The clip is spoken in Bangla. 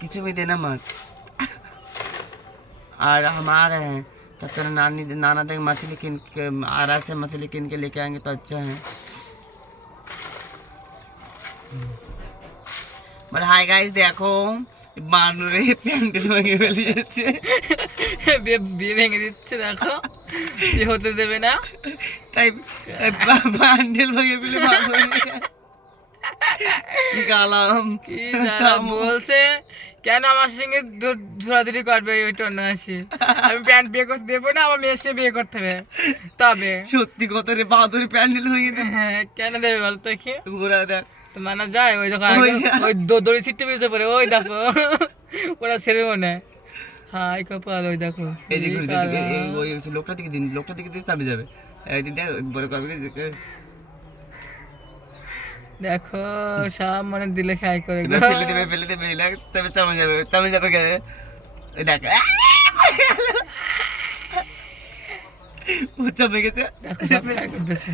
किसी भी देना मत। और हमारे हैं तो तेरा नाना देख मछली किन के आरा से मछली किन के लेके आएंगे तो अच्छा है। बट हाय गाइस देखो বানরে প্যান্ডেল ভেঙে ফেলিয়েছে, বিয়ে ভেঙে দিচ্ছে দেখো, যে হতে দেবে না, তাই প্যান্ডেল ভেঙে ফেলে কি গালাম কি যারা বলছে কেন আমার সঙ্গে ধরাধরি করবে ওইটা না আসি, আমি প্যান্ট বিয়ে করতে দেবো না, আমার মেয়ের সঙ্গে বিয়ে করতে হবে তবে। সত্যি কথা রে, বাদুরি প্যান্ডেল ভেঙে দেবে। হ্যাঁ কেন দেবে বলতো কি ঘোরা দেখ তো মানা যায়। ওই দেখো ওই দড়ি ছিটতে বেরিয়েছে পরে, ওই দেখো ওরা ছেড়ে মনে হাই কপাল, ওই দেখো লোকটা দিকে দিন, লোকটা দিকে দিয়ে চালিয়ে যাবে একদিন দেখ বড় করবে। দেখো সব মানে দিলে খাই করে ফেলে দেবে চামে যাবে দেখ ও চামে গেছে। দেখো সব খাই করতেছে।